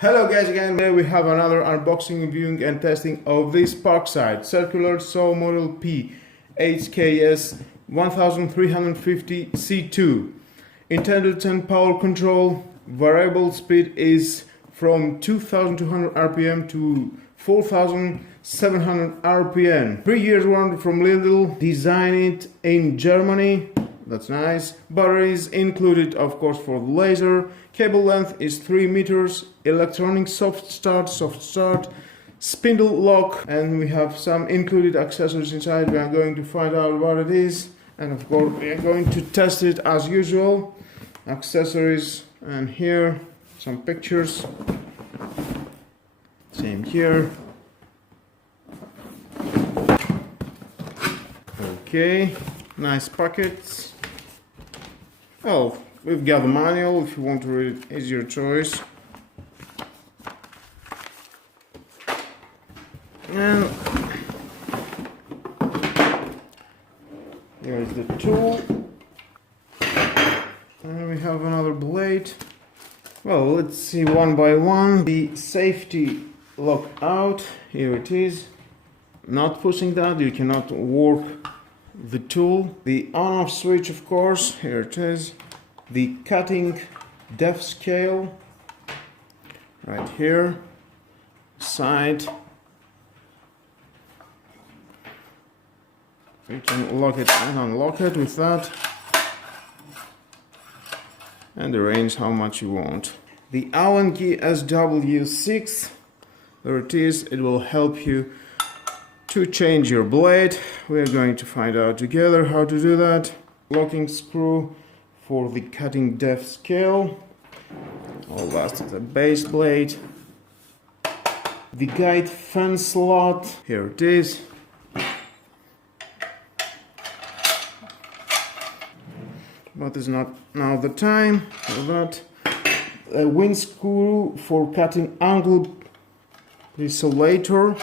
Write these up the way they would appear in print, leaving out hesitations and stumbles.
Hello guys again, today we have another unboxing, viewing and testing of this Parkside circular saw model PHKS 1350 C2. Intelligent power control, variable speed is from 2200 RPM to 4700 RPM. 3 years warranty from Lidl, designed in Germany. That's nice. Batteries included, of course, for the laser. Cable length is 3 meters. Electronic soft start, spindle lock, and we have some included accessories inside. We are going to find out what it is, and of course we are going to test it as usual. Accessories, and here some pictures. Same here. Okay, nice packets. Oh, we've got the manual. If you want to read it, it's your choice. And here's the tool. And we have another blade. Well, let's see one by one. The safety lock out. Here it is. Not pushing that, you cannot work the tool. The on-off switch, of course, here it is. The cutting depth scale, right here. Side. You can lock it and unlock it with that. And the range, how much you want. The Allen key SW6, there it is. It will help you to change your blade. We are going to find out together how to do that. Locking screw for the cutting depth scale. All that's the base blade. The guide fan slot, here it is. But it's not now the time for that. A wind screw for cutting angle isolator.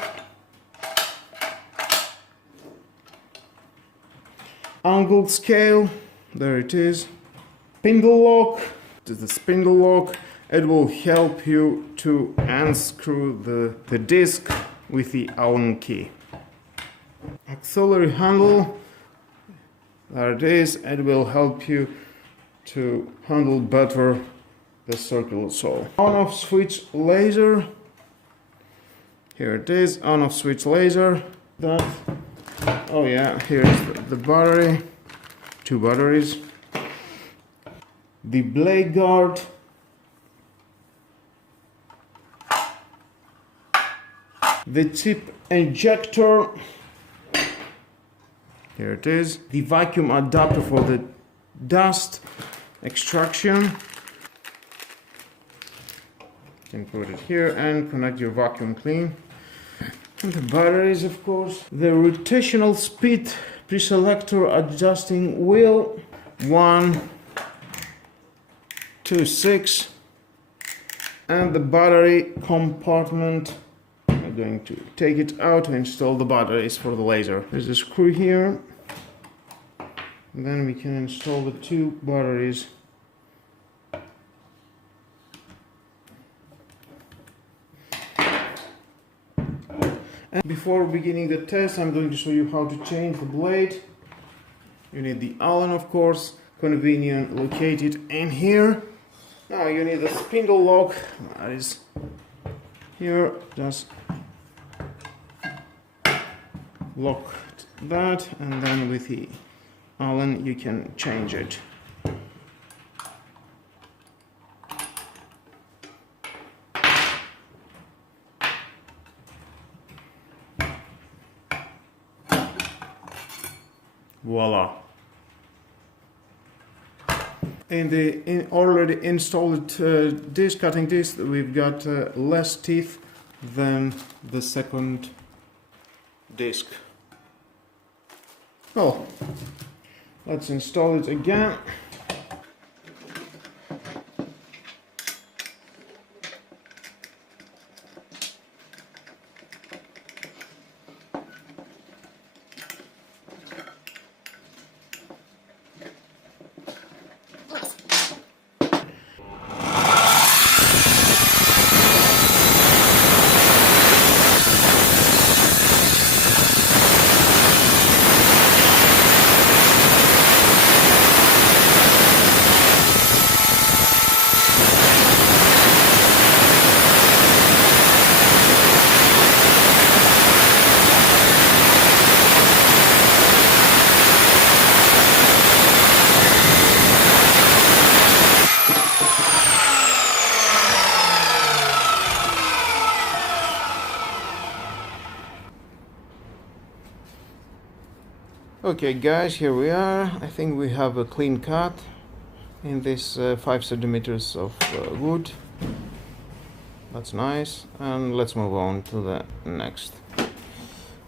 Angle scale, there it is. Spindle lock, this is the spindle lock. It will help you to unscrew the disc with the Allen key. Auxiliary handle, there it is. It will help you to handle better the circular saw. On-off switch laser, here it is. On-off switch laser. That. Oh yeah, here's the battery, 2 batteries. The blade guard. The chip injector. Here it is. The vacuum adapter for the dust extraction. You can put it here and connect your vacuum clean. And the batteries, of course. The rotational speed preselector adjusting wheel. 1, 2, 6. And the battery compartment. I'm going to take it out to install the batteries for the laser. There's a screw here. And then we can install the 2 batteries. And before beginning the test, I'm going to show you how to change the blade. You need the Allen, of course, convenient located in here. Now you need the spindle lock, that is here. Just lock that, and then with the Allen you can change it. Voila! In the already installed disc, cutting disc, we've got less teeth than the second disc. Well, let's install it again. Okay guys, here we are. I think we have a clean cut in this 5 centimeters of wood. That's nice, and let's move on to the next.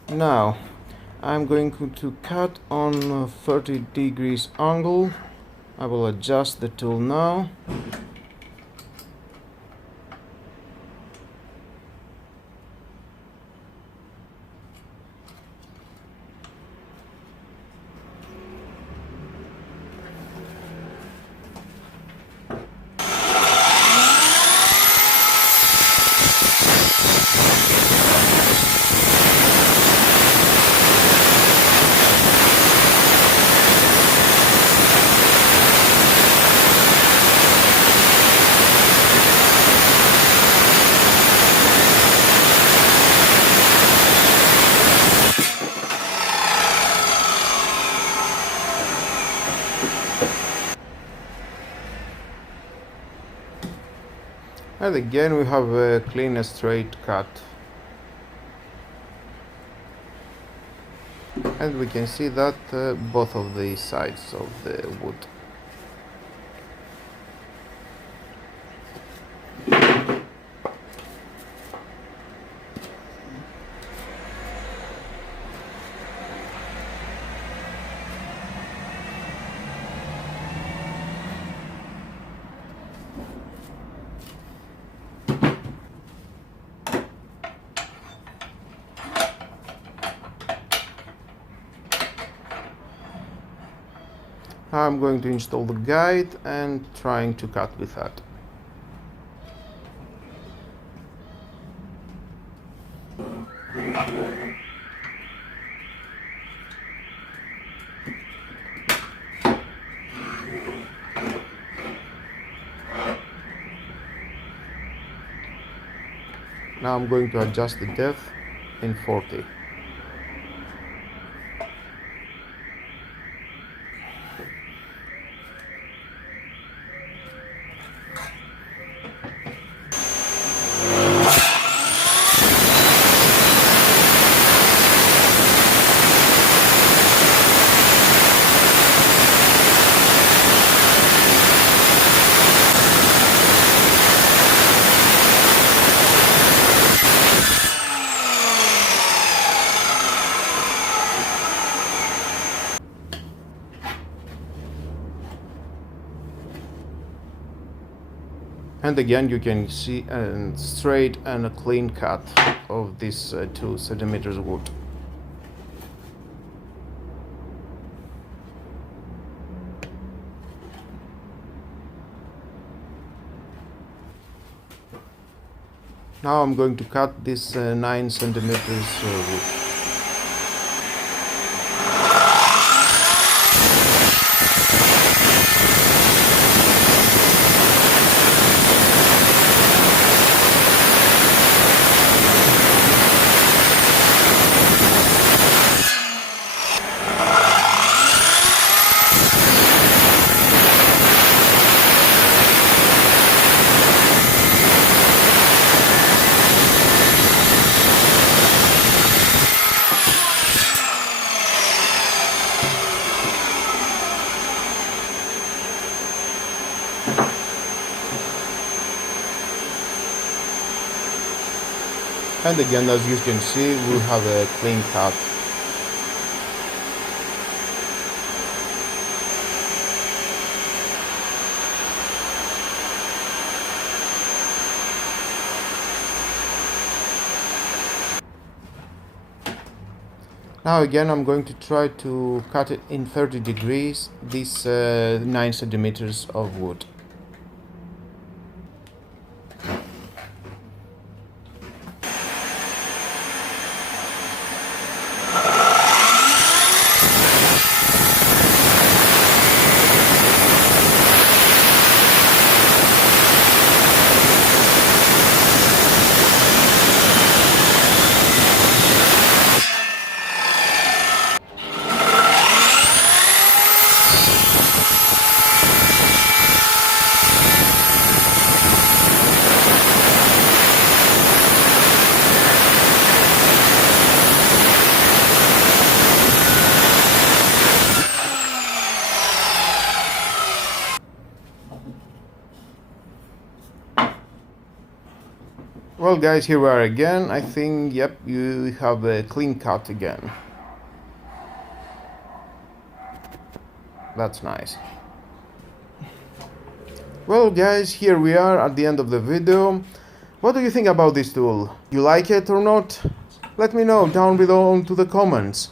Now I'm going to cut on a 30 degrees angle. I will adjust the tool now. And again we have a clean straight cut. And we can see that both of the sides of the wood. Now I'm going to install the guide and trying to cut with that. Now I'm going to adjust the depth in 40. And again you can see a straight and a clean cut of this 2 centimeters wood. Now I'm going to cut this 9 centimeters wood. And again, as you can see, we have a clean cut. Now again, I'm going to try to cut it in 30 degrees, this 9 centimeters of wood. Well guys, here we are again. I think, yep, you have a clean cut again. That's nice. Well guys, here we are at the end of the video. What do you think about this tool? You like it or not? Let me know down below into the comments.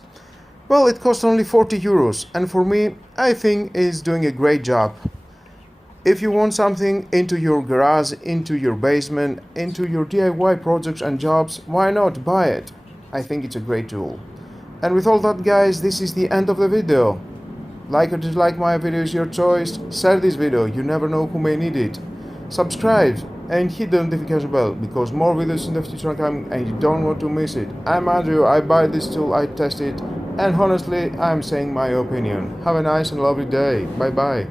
Well, it costs only 40 euros, and for me, I think it's doing a great job. If you want something into your garage, into your basement, into your DIY projects and jobs, why not buy it? I think it's a great tool. And with all that guys, this is the end of the video. Like or dislike my video is your choice. Share this video, you never know who may need it. Subscribe and hit the notification bell because more videos in the future are coming and you don't want to miss it. I'm Andrew, I buy this tool, I test it, and honestly, I'm saying my opinion. Have a nice and lovely day. Bye bye.